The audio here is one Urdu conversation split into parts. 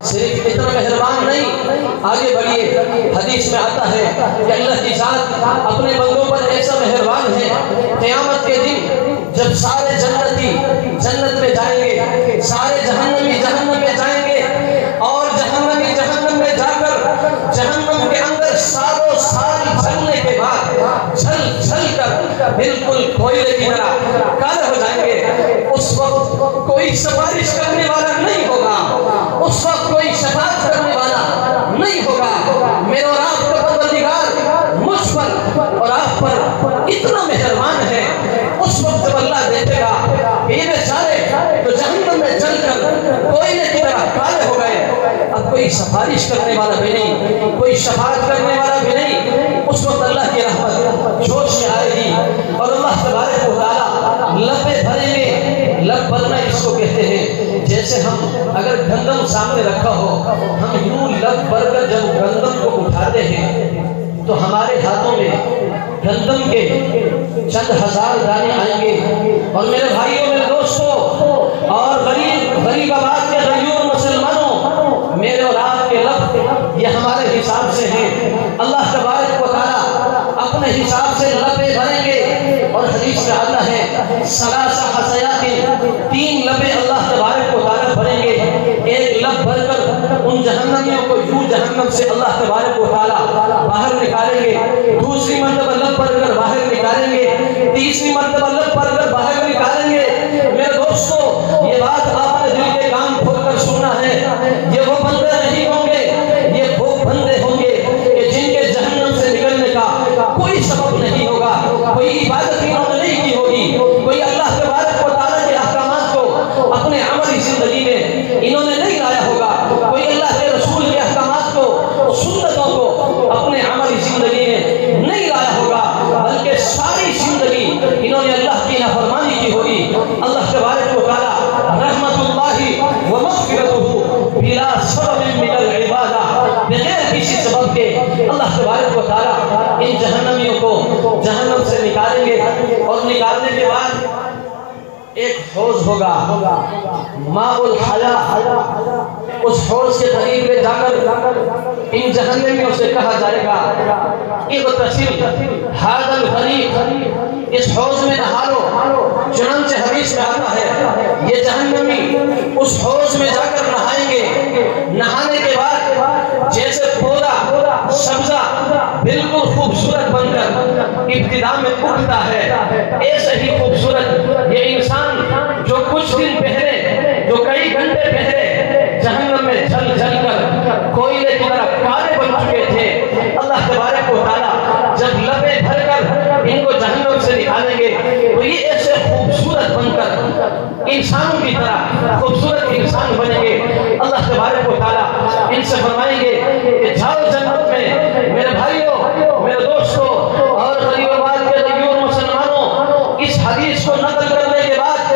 صرف اتنا مہربان نہیں، آگے بڑھیے، حدیث میں آتا ہے کہ اللہ کی ذات اپنے بندوں پر ایسا مہربان ہے، قیامت کے دن جب سارے جنتی جنت میں جائیں گے، سارے جہنمی جہنم میں جائیں گے، اور جہنمی جہنم میں جا کر جہنم کے اندر سالوں سال جلنے کے بعد جل جل کر بالکل کوئلے کی طرح کالے ہو جائیں گے، اس وقت کوئی سفارش کرنے والا نہیں ہوگا، اس وقت کوئی شفاعت کرنے والا نہیں ہوگا۔ میرے اور آپ کا پروردگار مجھ پر اور آپ پر اتنا مہربان ہے، اس وقت جب اللہ دیکھے گا کہ یہ بیچارے تو جہنم میں جل کر کوئلے کی طرح کالے ہو گئے، اب کوئی سفارش کرنے والا بھی نہیں، کوئی شفاعت کرنے والا بھی نہیں، اس وقت اللہ کی رحمت جوش میں آئے گی اور اللہ تبارک و تعالیٰ لبیں بھریں گے۔ لب بھرنا اس کو کہتے ہیں جیسے ہم اگر گندم سامنے رکھا ہو، ہم یوں لب بھر کر جب گندم کو اٹھاتے ہیں تو ہمارے ہاتھوں میں گندم کے چند ہزار دانے آئیں گے۔ اور میرے بھائیوں، میرے دوستوں اور غریب آباد کے غیور مسلمانوں، میرے اور آپ کے لب یہ ہمارے حساب سے ہیں، اللہ تبارک و تعالیٰ اپنے حساب سے لبیں بھریں گے۔ اور حدیث میں آتا ہے ثلاث حسیات، تین لبیں اللہ تبارک و تعالیٰ بھریں گے، ایک لب بھر کر ان جہنمیوں کو یوں جہنم سے اللہ تبارک و تعالیٰ باہر نکالیں گے، دوسری مرتبہ لب بھر کر باہر نکالیں گے، تیسری مرتبہ لب بھر کر باہر نکالیں گے۔ میرے دوستوں، یہ بات آپ نے دل کے کان کھول کر سننا ہے، یہ وہ بندے نہیں ہوں گے، یہ وہ بندے ہوں گے کہ جن کے جہنم سے نکلنے کا کوئی سبب نہیں ہوگا، کوئی عبادت انہوں نے نہیں کی ہوگی، کوئی اللہ تبارک و تعالیٰ کے احکامات کو اپنے عملی زندگی میں انہوں نے نہیں لایا ہوگا، کوئی اللہ کے رسول کے احکامات کو، سنتوں کو اپنے عملی زندگی میں نہیں لایا ہوگا، بلکہ ساری زندگی انہوں نے اللہ کی نافرمانی کی ہوگی۔ اللہ تبارک و تعالیٰ رحمت اللہ و مغفرتہ بلا سبب من العبادہ، بغیر کسی سبب کے اللہ تبارک و تعالیٰ ان جہنمیوں کو جہنم سے نکالیں گے، اور نکالنے کے بعد ایک حوض ہوگا، ماء الحیاء، اس حوض کے قریب لے جا کر ان جہنمیوں سے کہا جائے گا اغتسل ھذا الغریق، اس حوض میں نہا لو۔ چنانچہ حدیث میں آتا ہے یہ جہنمی اس حوض میں جا کر نہائیں گے، نہانے کے بعد جیسے پودا سبزہ بالکل خوبصورت بن کر ابتدا میں اٹھتا ہے، ایسے ہی خوبصورت یہ انسان جو کچھ دن پہلے، جو کئی گھنٹے پہلے جہنم میں جل جل کر کوئلے کی طرح کالے بن چکے تھے، اللہ تبارک و تعالیٰ جب لبیں بھر کر ان کو جہنم سے نکالیں گے تو یہ ایسے خوبصورت بن کر انسانوں کی طرح خوبصورت انسان بنیں گے۔ اللہ تبارک و تعالیٰ ان سے فرمائیں گے کہ جاؤ جنت میں۔ میرے بھائیوں، میرے دوستوں اور غریب آباد کے غیور مسلمانوں، اس حدیث کو نقل کرنے کے بعد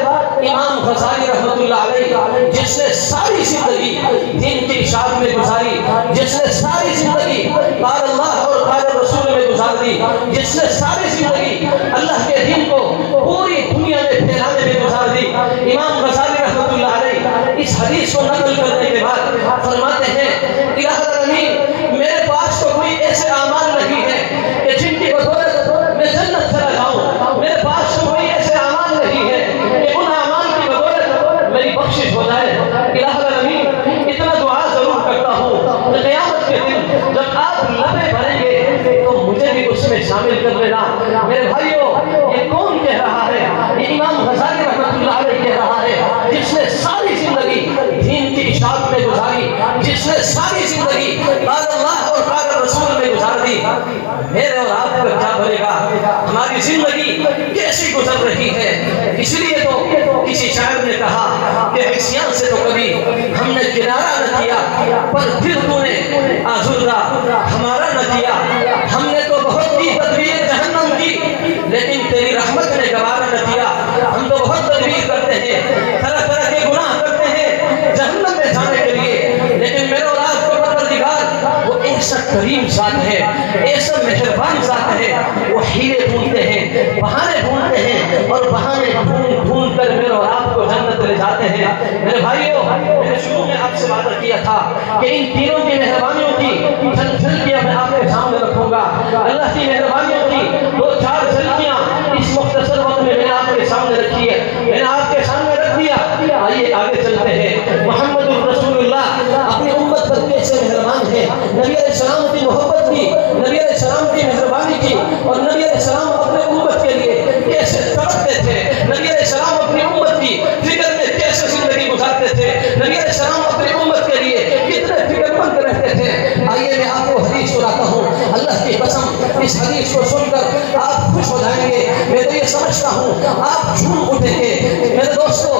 امام غزالی رحمۃ اللہ علیہ، جس نے ساری زندگی دین کی اشاعت میں گزاری، جس نے ساری زندگی قال اللہ اور قال رسول میں گزار دی، جس نے ساری زندگی اللہ کے دین کو پوری دنیا میں پھیلانے میں گزار دی، امام غزالی رحمۃ اللہ علیہ اس حدیث کو نقل کرنے کے بعد فرماتے ہیں الہ العالمین، میرے پاس تو کوئی ایسے اعمال نہیں ہے کہ جن کی بدولت میں جنت چلا جاؤں، میرے پاس تو کوئی ایسے اعمال نہیں ہے کہ ان اعمال کی بدولت میری بخشش ہو جائے۔ الہ العالمین، اتنا دعا ضرور کرتا ہوں کہ قیامت کے دن جب آپ لبیں بھریں گے تو مجھے بھی اس میں شامل کر لینا۔ میرے بھائیوں، یہ کون کہہ رہا ہے؟ یہ امام غزالی رحمۃ اللہ علیہ کہہ رہا ہے، جس نے ساری زندگی دین کی اشاعت میں گزاری، جس نے ساری زندگی قال اللہ اور قال رسول میں گزار دی۔ میرے اور آپ کا کیا بنے گا؟ ہماری زندگی کیسی گزر رہی ہے؟ اس لیے تو کسی شاعر نے کہا کہ عصیان سے تو کبھی ہم نے کنارہ نہ کیا، پر پھر تو نے آزردہ ہمارا نہ کیا۔ ہم نے تو بہت کی تدبیر جہنم کی، لیکن تیری رحمت نے گوارا نہ کیا۔ ہم تو بہت تدبیر کرتے ہیں، طرح طرح کے گناہ کرتے ہیں جہنم میں جانے کے لیے، لیکن میرے اور آپ کا پروردگار وہ ایسا کریم ذات ہے، ایسا مہربان ذات ہے، وہ ہیلے ڈھونڈتے ہیں، بہانے ڈھونڈتے ہیں، اور بہانے ڈھونڈ ڈھونڈ کر میرے اور آپ کو جنت لے جاتے ہیں۔ میرے بھائیوں، شروع میں آپ سے وعدہ کیا تھا کہ ان تینوں کی مہربانیوں کی جھلکیاں میں آپ کے سامنے رکھوں گا۔ اللہ کی مہربانیوں کی 2-4 جھلکیاں اس مختصر وقت میں نے آپ کے سامنے رکھی ہے، میں نے آپ کے سامنے رکھ دیا۔ آئیے آگے چلتے ہیں۔ محمد الرسول اللہ اپنی امت پر کیسے مہربان ہے، نبی علیہ السلام کی محبت کی، نبی علیہ السلام کی مہربانی کی، اور نبی علیہ السلام اپنے امت کے لیے کیسے تڑپتے تھے، نبی علیہ السلام اپنی امت کی فکر میں کیسے زندگی گزارتے تھے، نبی علیہ السلام اپنی امت کے لیے کتنے فکر مند رہتے تھے۔ آئیے میں آپ کو حدیث سناتا ہوں، اللہ کی قسم اس حدیث کو سن کر آپ خوش ہو جائیں گے۔ میں تو یہ سمجھتا ہوں آپ جھوم اٹھیں گے۔ میرے دوستو